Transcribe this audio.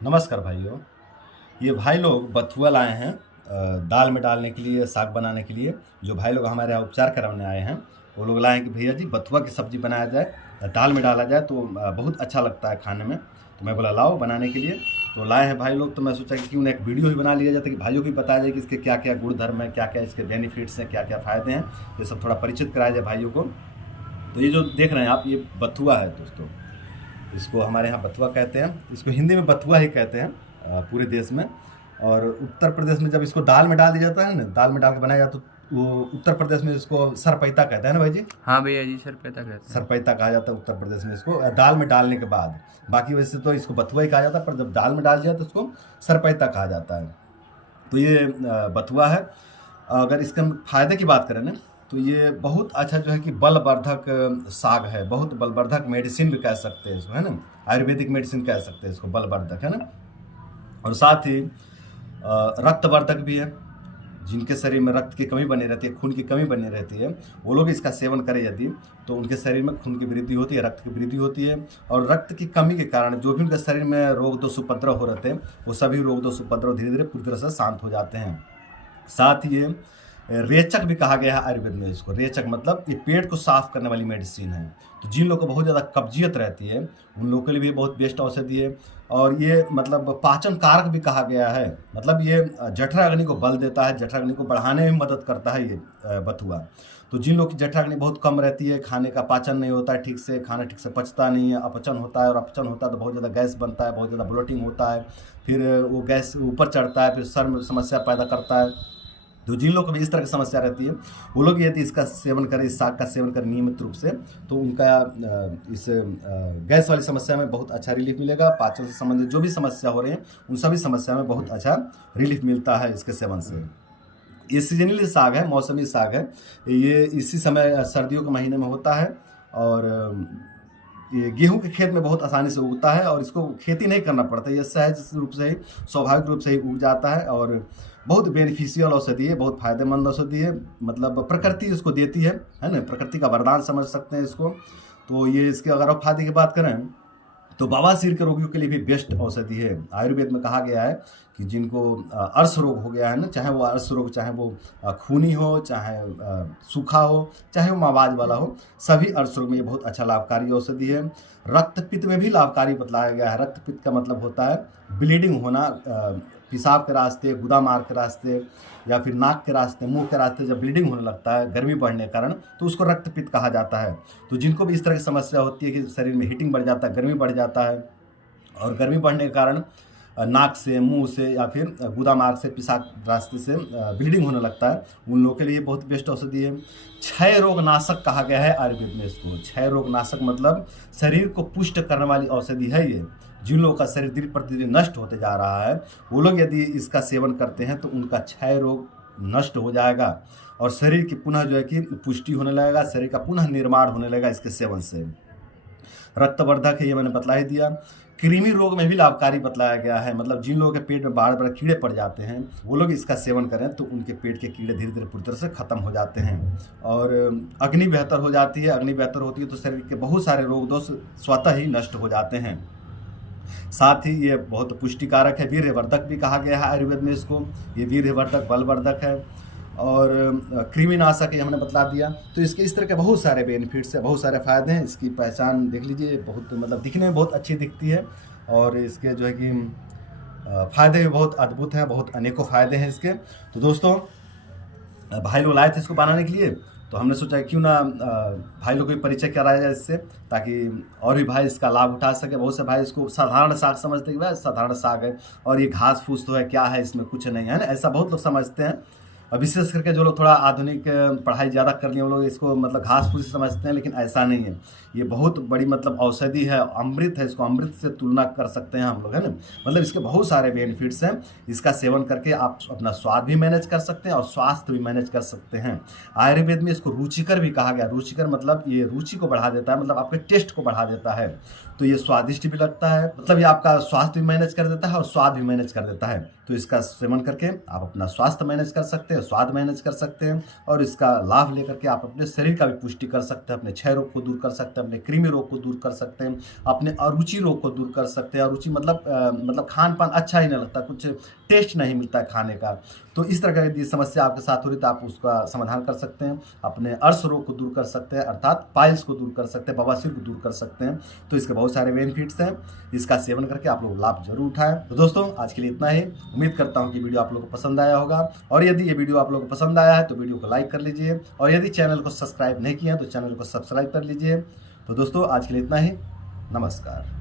नमस्कार भाइयों। ये भाई लोग बथुआ लाए हैं दाल में डालने के लिए, साग बनाने के लिए। जो भाई लोग हमारे यहाँ उपचार कराने आए हैं वो लोग लाए हैं कि भैया जी बथुआ की सब्ज़ी बनाया जाए, दाल में डाला जाए तो बहुत अच्छा लगता है खाने में। तो मैं बोला लाओ बनाने के लिए। तो लाए हैं भाई लोग, तो मैं सोचा कि क्यों ना एक वीडियो ही बना लिया जाए कि भाइयों को भी बताया जाए कि इसके क्या क्या गुण धर्म है, क्या क्या इसके बेनिफिट्स हैं, क्या क्या फ़ायदे हैं, ये सब थोड़ा परिचित कराया जाए भाइयों को। तो ये जो देख रहे हैं आप, ये बथुआ है दोस्तों। इसको हमारे यहाँ बथुआ कहते हैं, इसको हिंदी में बथुआ ही कहते हैं पूरे देश में। और उत्तर प्रदेश में जब इसको दाल में डाल दिया जाता है ना, दाल में डाल के बनाया जाता है, तो वो उत्तर प्रदेश में इसको सरपैता कहते हैं ना भाई जी। हाँ भैया जी, सरपैता कहते हैं। सरपैता कहा जाता है उत्तर प्रदेश में इसको, दाल में डालने के बाद। बाकी वैसे तो इसको बथुआ ही कहा जाता है, पर जब दाल में डाल दिया तो इसको सरपैता कहा जाता है। तो ये बथुआ है। अगर इसके हम फायदे की बात करें ना, तो ये बहुत अच्छा जो है कि बलवर्धक साग है, बहुत बलवर्धक मेडिसिन भी कह सकते हैं इसको, है ना। आयुर्वेदिक मेडिसिन कह सकते हैं इसको, बलवर्धक है ना। और साथ ही रक्तवर्धक भी है। जिनके शरीर में रक्त की कमी बनी रहती है, खून की कमी बनी रहती है, वो लोग इसका सेवन करें यदि, तो उनके शरीर में खून की वृद्धि होती है, रक्त की वृद्धि होती है। और रक्त की कमी के कारण जो भी उनके शरीर में रोग दोष उपद्रव हो रहे थे, वो सभी रोग दोष उपद्रव धीरे धीरे पूरी तरह से शांत हो जाते हैं। साथ ही ये रेचक भी कहा गया है आयुर्वेद में इसको। रेचक मतलब ये पेट को साफ करने वाली मेडिसिन है। तो जिन लोगों को बहुत ज़्यादा कब्जियत रहती है, उन लोगों के लिए भी बहुत बेस्ट औषधि है। और ये मतलब पाचन कारक भी कहा गया है, मतलब ये जठराग्नि को बल देता है, जठराग्नि को बढ़ाने में मदद करता है ये बथुआ। तो जिन लोग की जठराग्नि बहुत कम रहती है, खाने का पाचन नहीं होता है ठीक से, खाना ठीक से पचता नहीं है, अपचन होता है, और अपचन होता है तो बहुत ज़्यादा गैस बनता है, बहुत ज़्यादा ब्लोटिंग होता है, फिर वो गैस ऊपर चढ़ता है, फिर सर में समस्या पैदा करता है। तो जिन लोग को भी इस तरह की समस्या रहती है, वो लोग यदि इसका सेवन करें, इस साग का सेवन करें नियमित रूप से, तो उनका इस गैस वाली समस्या में बहुत अच्छा रिलीफ मिलेगा। पाचन से संबंधित जो भी समस्या हो रही है, उन सभी समस्या में बहुत अच्छा रिलीफ मिलता है इसके सेवन से। ये सीजनली साग है, मौसमी साग है। ये इसी समय सर्दियों के महीने में होता है। और ये गेहूं के खेत में बहुत आसानी से उगता है, और इसको खेती नहीं करना पड़ता है। ये सहज रूप से ही, स्वाभाविक रूप से ही उग जाता है, और बहुत बेनिफिशियल औषधि है, बहुत फायदेमंद औषधि है। मतलब प्रकृति इसको देती है ना, प्रकृति का वरदान समझ सकते हैं इसको। तो ये इसके अगर आप फायदे की बात करें, तो बवासीर के रोगियों के लिए भी बेस्ट औषधि है। आयुर्वेद में कहा गया है कि जिनको अर्श रोग हो गया है ना, चाहे वो अर्श रोग, चाहे वो खूनी हो, चाहे सूखा हो, चाहे वो मवाज वाला हो, सभी अर्श रोग में ये बहुत अच्छा लाभकारी औषधि है। रक्तपित्त में भी लाभकारी बतलाया गया है। रक्तपित्त का मतलब होता है ब्लीडिंग होना, पेशाब के रास्ते, गुदा मार्ग के रास्ते, या फिर नाक के रास्ते, मुंह के रास्ते जब ब्लीडिंग होने लगता है गर्मी बढ़ने के कारण, तो उसको रक्तपित्त कहा जाता है। तो जिनको भी इस तरह की समस्या होती है कि शरीर में हीटिंग बढ़ जाता है, गर्मी बढ़ जाता है, और गर्मी बढ़ने के कारण नाक से, मुंह से, या फिर गुदा मार्ग से, पेशाब रास्ते से ब्लीडिंग होने लगता है, उन लोगों के लिए बहुत बेस्ट औषधि है। क्षय रोग नाशक कहा गया है आयुर्वेद में इसको। क्षय रोग नाशक मतलब शरीर को पुष्ट करने वाली औषधि है ये। जिन लोगों का शरीर दिन प्रतिदिन नष्ट होते जा रहा है, वो लोग यदि इसका सेवन करते हैं तो उनका क्षय रोग नष्ट हो जाएगा, और शरीर की पुनः जो है कि पुष्टि होने लगेगा, शरीर का पुनः निर्माण होने लगेगा इसके सेवन से। रक्तवर्धक है, ये मैंने बतला ही दिया। कृमि रोग में भी लाभकारी बतलाया गया है। मतलब जिन लोगों के पेट में बार बार कीड़े पड़ जाते हैं, वो लोग इसका सेवन करें तो उनके पेट के कीड़े धीरे धीरे पूरी तरह से खत्म हो जाते हैं, और अग्नि बेहतर हो जाती है। अग्नि बेहतर होती है तो शरीर के बहुत सारे रोग दोष स्वतः ही नष्ट हो जाते हैं। साथ ही ये बहुत पुष्टिकारक है, वीर्यवर्धक भी कहा गया है आयुर्वेद में इसको। ये वीर्यवर्धक, बलवर्धक है, और कृमिनाशक है, हमने बतला दिया। तो इसके इस तरह के बहुत सारे बेनिफिट्स है, बहुत सारे फ़ायदे हैं। इसकी पहचान देख लीजिए, बहुत मतलब दिखने में बहुत अच्छी दिखती है, और इसके जो है कि फ़ायदे भी बहुत अद्भुत हैं, बहुत अनेकों फ़ायदे हैं इसके। तो दोस्तों, भाई लोग लाए थे इसको बनाने के लिए, तो हमने सोचा क्यों ना भाई लोग को भी परिचय कराया जाए इससे, ताकि और भी भाई इसका लाभ उठा सके। बहुत से भाई इसको साधारण साग समझते हैं कि भाई साधारण साग है और ये घास फूस तो है, क्या है इसमें, कुछ नहीं है ना, ऐसा बहुत लोग समझते हैं। और विशेष करके जो लोग थोड़ा आधुनिक पढ़ाई ज़्यादा कर लिए, वो लोग इसको मतलब घास फूस समझते हैं, लेकिन ऐसा नहीं है। ये बहुत बड़ी मतलब औषधि है, अमृत है। इसको अमृत से तुलना कर सकते हैं हम लोग, है ना। मतलब इसके बहुत सारे बेनिफिट्स हैं। इसका सेवन करके आप अपना स्वाद भी मैनेज कर सकते हैं और स्वास्थ्य भी मैनेज कर सकते हैं। आयुर्वेद में इसको रुचिकर भी कहा गया। रुचिकर मतलब ये रुचि को बढ़ा देता है, मतलब आपके टेस्ट को बढ़ा देता है। तो ये स्वादिष्ट भी लगता है, मतलब ये आपका स्वास्थ्य भी मैनेज कर देता है और स्वाद भी मैनेज कर देता है। तो तो इसका सेवन करके आप अपना स्वास्थ्य मैनेज कर सकते हैं, स्वाद मैनेज कर सकते हैं और इसका लाभ लेकर के आप अपने शरीर का भी पुष्टि कर सकते हैं, अपने क्षय रोग को दूर कर सकते हैं, अपने कृमि रोग को दूर कर सकते हैं, अपने अरुचि रोग को दूर कर सकते हैं। अरुचि मतलब खान पान अच्छा ही नहीं लगता, कुछ टेस्ट नहीं मिलता है खाने का। तो इस तरह की यदि समस्या आपके साथ हो रही तो आप उसका समाधान कर सकते हैं, अपने अर्श रोग को दूर कर सकते हैं, अर्थात पाइल्स को दूर कर सकते हैं, बवासीर को दूर कर सकते हैं। तो इसके बहुत सारे बेनिफिट्स हैं, इसका सेवन करके आप लोग लाभ जरूर उठाएं। तो दोस्तों आज के लिए इतना ही। उम्मीद करता हूं कि वीडियो आप लोगों को पसंद आया होगा, और यदि ये वीडियो आप लोगों को पसंद आया है तो वीडियो को लाइक कर लीजिए, और यदि चैनल को सब्सक्राइब नहीं किया तो चैनल को सब्सक्राइब कर लीजिए। तो दोस्तों आज के लिए इतना ही। नमस्कार।